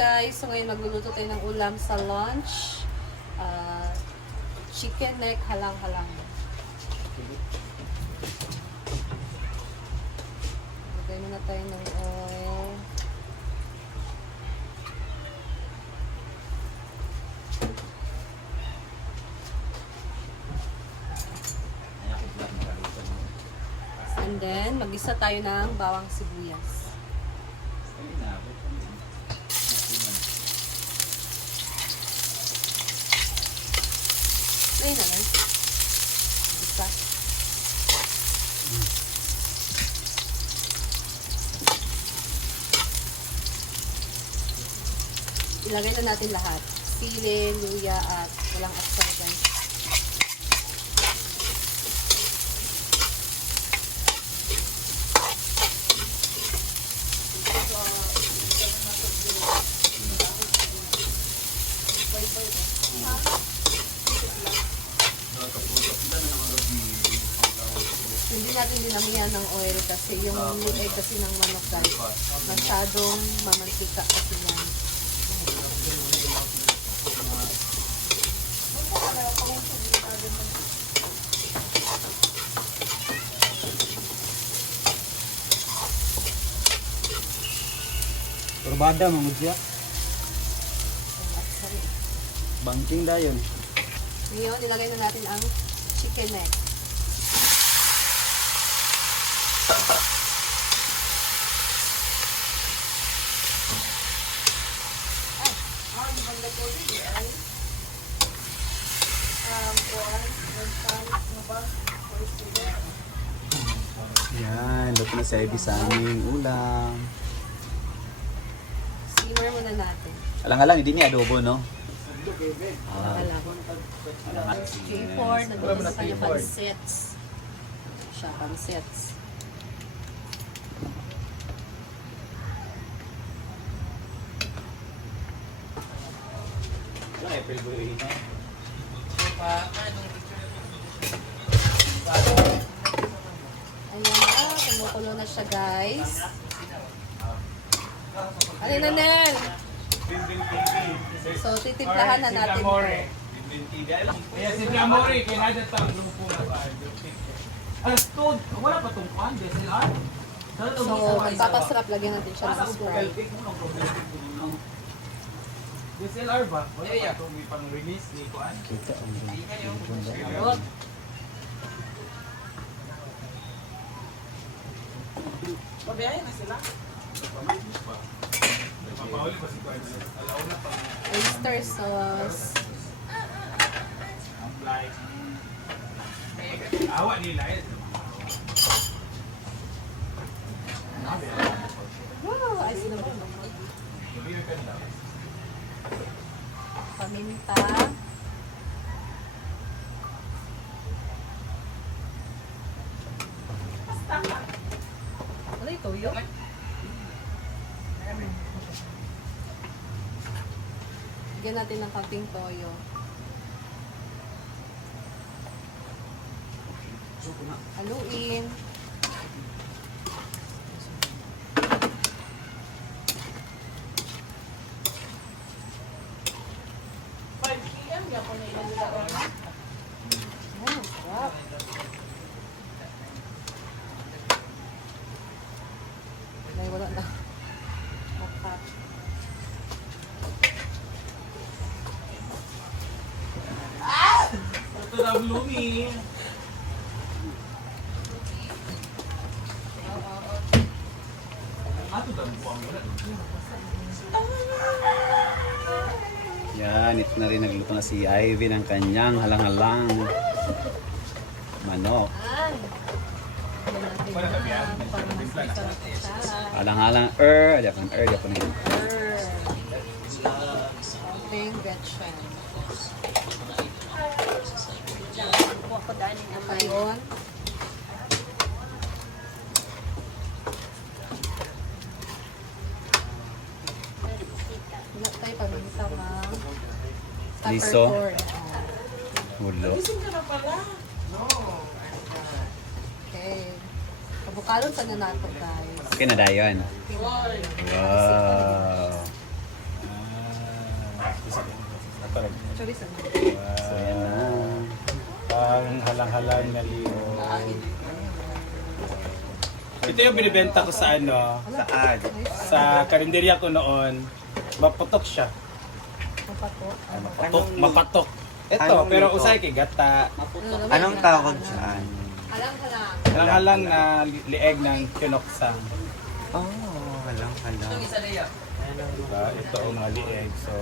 guys, so ngayon magluluto tayo ng ulam sa lunch. Chicken neck halang-halang. Lagay muna tayo ng oil. And then, mag-isa tayo ng bawang sibuyas. Ayun na lang. Isa. Ilagay na natin lahat. Sili, luya, at walang absorban. Hindi natin dinamihan ng oil kasi yung lutay kasi ng manok guys, masyadong mamantika kasi yan. Turbada mangod siya. Bangking dayon. Ngayon, nilagay na natin ang chicken neck. Yan, luto na sa sa aming ulam. Simmer muna natin. Alang-alang, hindi niya adobo, no? K4, nagluto na tayo pansets. Siya, pansets. Ayan na, kumukulo na siya guys. Ano na Nel? So, titimplahan na natin ito. Kaya si Amore, kaya natin itang lupo na ba? Alas to, wala pa itong kwan, DSLR? So, magpapasarap, lagyan natin siya ng Sprite. DSLR ba? Wala pa itong may pang-release ni kwan? Kita ang Huwag. Pabiyahin na sila. Papahuli ba si kwan? Alauna pa. Oyster sauce. Ang blind. Awa nila eh. Wow, ayos na ba? Paminta. Ano ito? Yung? Bigyan natin ng kaunting toyo. Haluin. Oh, sarap. Ay, wala na. Maka. Ito na bloomy. Ato daw buwang wala. Yan, ito na rin nagluto na si Ivy ng kanyang halang-halang manok. Ay. Bigyan natin na para mas masarap siya. Halang-halang Japan na yun. Kaunting betchan. Ayun. Wala tayo paminta ma'am. Liso. Peppercorn. Hulo. Okay. Kabukalon sa na nato guys. Okay na dayon. Okay. Wow. talaga. Sorry, sa So, yan na. Ang halang-halang na liog. Ito yung binibenta ko sa ano, Saan? sa karinderya ko noon. Maputok siya. Mapatok. Ito, Anong pero luto? usay kay gata. Anong tawag dyan? Halang-halang. Halang-halang na lieg ng kinoksang. Oh, halang-halang. Diba? Ito ang mga lieg. So,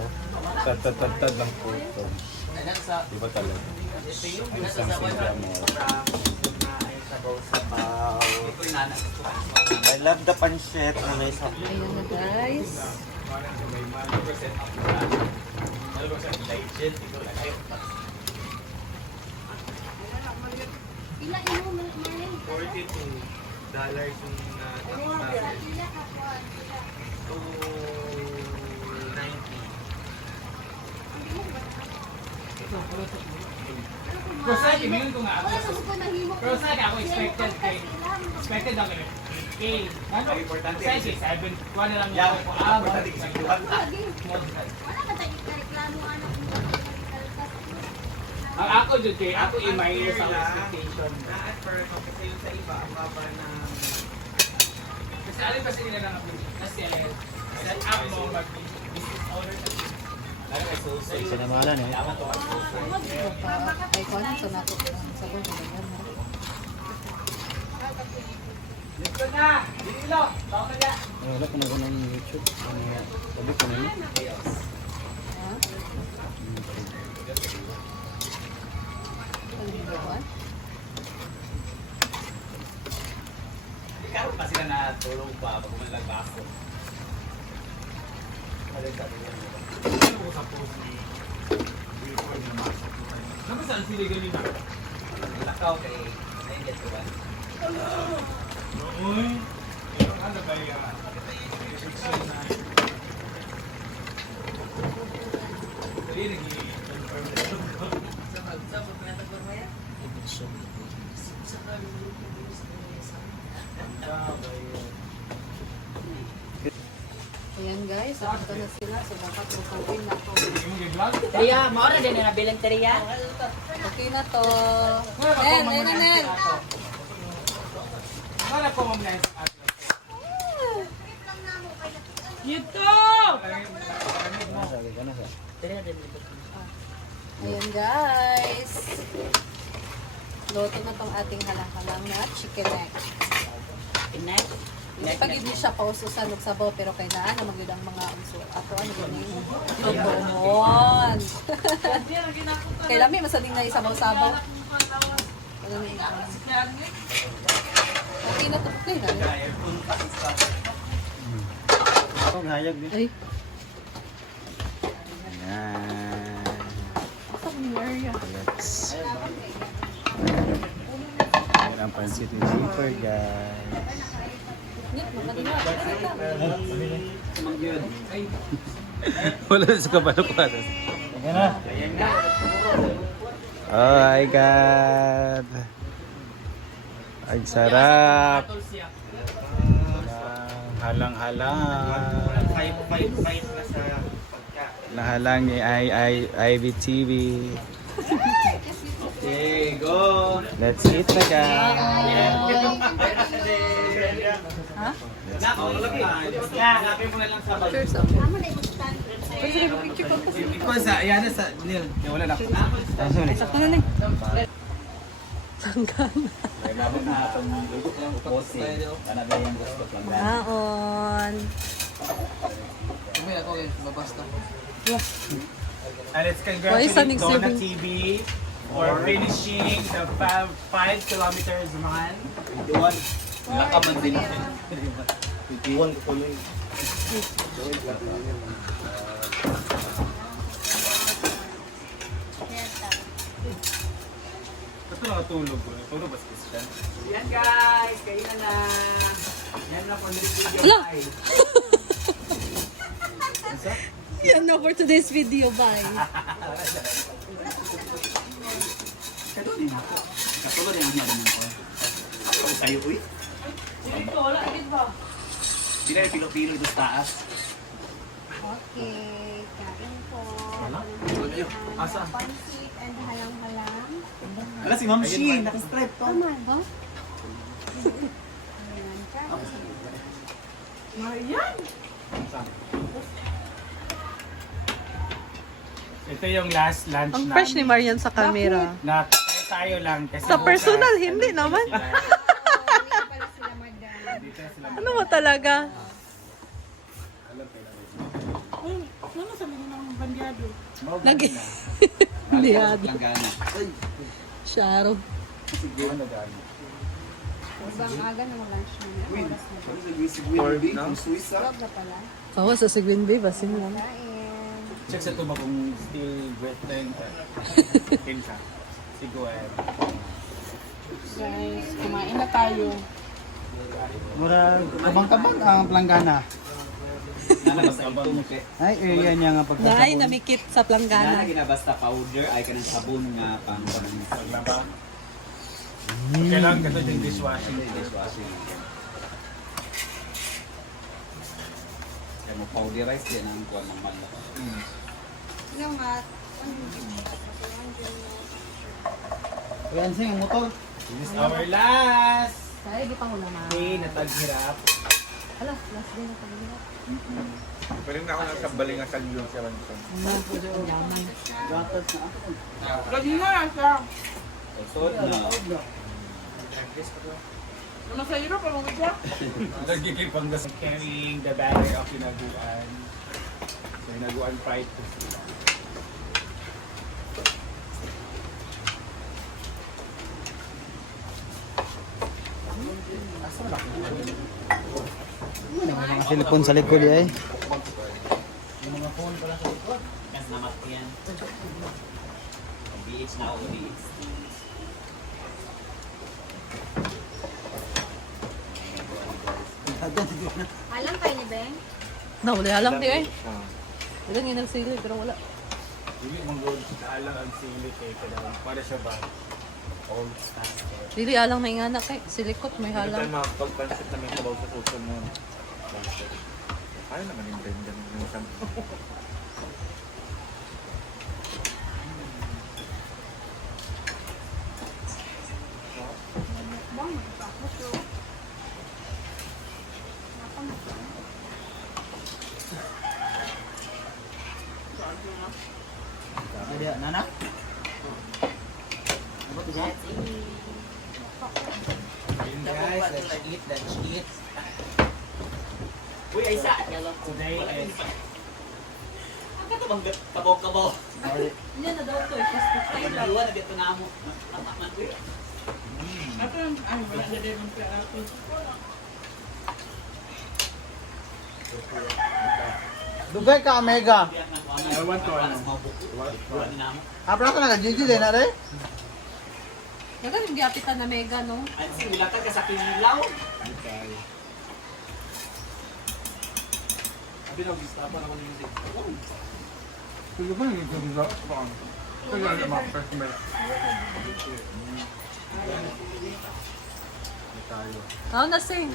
tad-tad-tad lang po ito. Diba talaga? Ang isang simple mo. I love the pancit na may sa... Ayan na guys. Pero sa akin, yun ko nga ako. Pero sa akin, ako expected kay... Expected ako eh. Okay. Ano? Importante. Sa akin, 7. Kuha na lang yung ako. Importante kasi ang ako dyan kay, ako i-minor sa expectation. Kasi yung sa iba, ang baba na... Kasi alin kasi nila lang ako. Kasi alin. Set up mo mag-business owner sa Sinamalan eh. Ay, kung ano sa nato. Sa kung ano. Dito na! Dito! Tawag na dyan! Wala ko na ng YouTube. Sabi ko na yun. Ha? Ano yung buwan? Ikaw pa sila na tulong pa pag umalag baso. Ano saan sila ganyan na? Lakaw kay Nainget ko ba? Uy! Ano ba yan? Dali nag-i-confirm na ito. Sa pagkatagor mo yan? Ayan guys, nakita na sila. So, dapat magkawin na to. Yung mag-vlog? Teriya, maura din na bilang teriya. Okay na to. Nel, Nel, Nel. Wala ko mong nice at YouTube! Sabi ka na sa... Teriya din. Ayan guys. Luto na tong ating halang-halang na chicken neck. Inek. Hindi pa gid siya pauso sa sabaw pero kailangan na magyud ang mga unso. Ato ano gani? Pagomon. Kailan may masaling na isabaw-sabaw. Ano na yun? Okay na to. Okay na. Ako, hayag din. Ay, Ayan. sa area. Let's... Ayan ang pancit with zipper, guys. Wala sa kabalukan. Ayan na. Oh my God. Ang sarap. Halang-halang. Fight na sa pagka. Nahalang ni IVTV. Okay, go! Let's eat na guys. Ha? Hanapin mo na lang sa bag. Cheers up. Pero sige, picture ko kasi. Ikaw sa, yan na sa, Neil. wala na. Sakto na na. Sanggan. May mabot na itong uposi. Ano ba yung gusto lang na? Maon. And let's Why is congratulate that Donna exhibit? TV for finishing the 5 kilometers man. Nakaman din ako. Iwan ko tuloy. Ba't nakatulog ko? Tulog ba si Christian? Yan guys, kayo na. Yan na for this video. Hello. Bye. Yan na for today's video. Bye. Katulad yung ano naman ko. Ako sa'yo, uy. Dito, wala dito ba? Hindi na yung pilo-pilo ito sa taas. Okay. Kain po. Wala? Asa? Pansit and halang-halang. Ala si Ma'am Shi, naka-stripe to. Tama ba? Ayan ka. Ito yung last lunch Ang fresh ni Marian sa camera. Na tayo lang kasi Sa personal, hindi naman. Hindi pala sila madam. Ano mo talaga? Nag Liyado. Langgana. Sharo. Ibang aga na lunch na. Oras na ba? Huwag na pala. Kawa sa Sigwin Bay, basin lang. Kain. Check sa tuba kung still wet na yung pinsa. Siguro. Guys, kumain na tayo. Mura kabang-kabang ang planggana. Nalabas ang tumupi. Ay, area niya nga Nay, pagkakabon. namikit sa planggana. Nana ginabasta powder ay kanang sabon nga pang Paglaba. Kailangan ka ito yung dishwashing. dishwashing. Kaya mo powderize din ang kuwan ng malak. Ano nga? Ayan sing ang motor. This is our last Ay, di pa ko naman. day na taghirap. Hala, last day na tayo. Pwede na ako nang kabaling sa gilong sa Ransom. Yaman. Gatas na ako. Lagi na siya. Usod na. Ano sa hirap? Ano ka siya? Nagkikipang gas carrying the banner of Hinaguan. So Hinaguan Pride to sila. Mga silipon sa likod ay. Kas namat yan. BH na ako, BH. Alam kayo ni Beng? Nawala alam di eh. Ilan yung nagsili, pero wala. Hindi mong good alang ang sili kay kailangan. Para siya ba? Old style. Dili alang may nganak eh. Silikot, may Ito halang. yung mga pagpansit na may sabaw sa suso mo. Ayaw naman yung blender ng isang... Ada nana? Ayun guys, let's eat. Uy, ay sa! Today is Ang kato bang kabaw-kabaw? Hindi na daw to eh. Ay, dalawa na dito na mo. Nataman ko yun. Ito yung, ay, wala na din yung pera ko. Dugay ka mega. I want to ano. Buwan na mo. Abra ka na Gigi din na rin. Nagaling giapitan na mega no. Ay, simulatag ka sa kinilaw. Pwede ba yung isa sa Pwede na yung mga first meal. Kao na sing.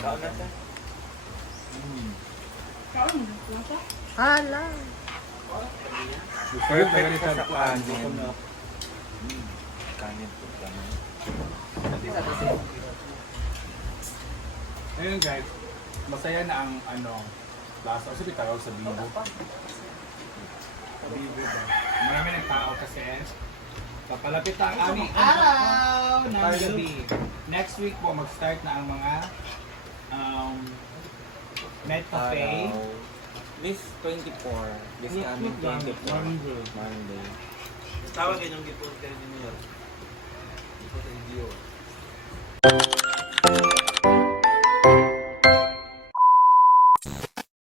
Kaon na siya. Kaon, wala siya. Hala. Pwede ka sa kanin. Kanin po kanin. Ayun guys, masaya na ang ano, plaza. Kasi tawag sa Bibo. Bibo ba? Marami nagtao kasi. Papalapit ang aming araw ng gabi. Next week po, mag-start na ang mga Net Cafe. This 24. This coming 24. Monday. Tawag kayo ng gipon kayo ninyo. Ito sa video.